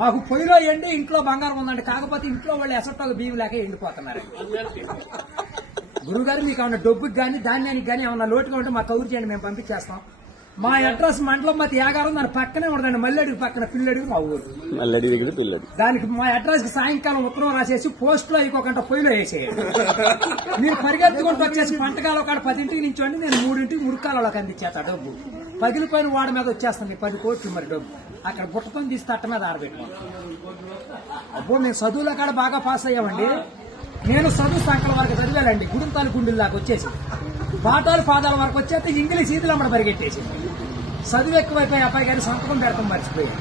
మాకు పొయ్యిలో ఎండి ఇంట్లో బంగారం ఉందండి. కాకపోతే ఇంట్లో వాళ్ళు ఎసట్టాలు బియ్యం లేక ఎండిపోతున్నారు. గురుగారు మీకు ఏమన్నా డబ్బుకి కానీ ధాన్యానికి కానీ ఏమన్నా లోటుగా ఉంటే మాకు కౌరు చేయండి మేము పంపించేస్తాం. మా అడ్రస్ మండలం మతి యాగారం దాని పక్కనే ఉండదండి. మల్లెడికి పక్కన పిల్లడికి మా ఊరు. మల్లడి దగ్గర పిల్లడి దానికి మా అడ్రస్కి సాయంకాలం ఉత్తరం రాసేసి పోస్ట్లో ఇంకొకంట పొయ్యిలో వేసేయండి. మీరు పరిగెత్తుకుంటూ వచ్చేసి పంటకాల కాడ పదింటికి నించోండి నేను మూడింటికి మురుకాలలోకి అందించేస్తా డబ్బు. పగిలిపోయిన వాడి మీద వచ్చేస్తుంది పది కోట్లు మరి డబ్బు. అక్కడ బుట్టకొని తీసి తట్ట మీద ఆరబెట్టుకోండి అప్పుడు మేము చదువుల కాడ బాగా పాస్ అయ్యామండి. నేను చదువు సంకల వరకు చదివానండి. గుడింతాలు గుండెల దాకా వచ్చేసి పాఠాలు పాదాల వరకు వచ్చేస్తే ఇంగ్లీష్ ఈతలు అమ్మడ పరిగెట్టేసి చదువు ఎక్కువైపోయి అబ్బాయి గారి సంతకం పెడతాం మర్చిపోయాను.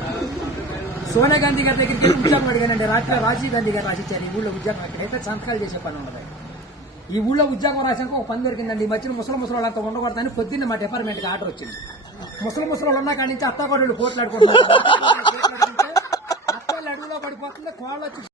సోనియా గాంధీ గారి దగ్గరికి వెళ్ళి ఉద్యోగం అడిగానండి. రాత్రి రాజీవ్ గాంధీ గారు రాసిచ్చారు. ఈ ఊళ్ళో ఉద్యోగం ఎక్కడైతే సంతకాలు చేసే పని ఉండదు. ఈ ఊళ్ళో ఉద్యోగం రాసాక ఒక పని దొరికిందండి. ఈ మధ్యన ముసలి ముసలి వాళ్ళంతా ఉండకూడదని పొద్దున్న మా డిపార్ట్మెంట్కి ఆర్డర్ వచ్చింది. ముసలి ముసలి ఉన్నా కానీ కాడి అత్తాకోడళ్ళు పోట్లాడుకుంటున్నారు.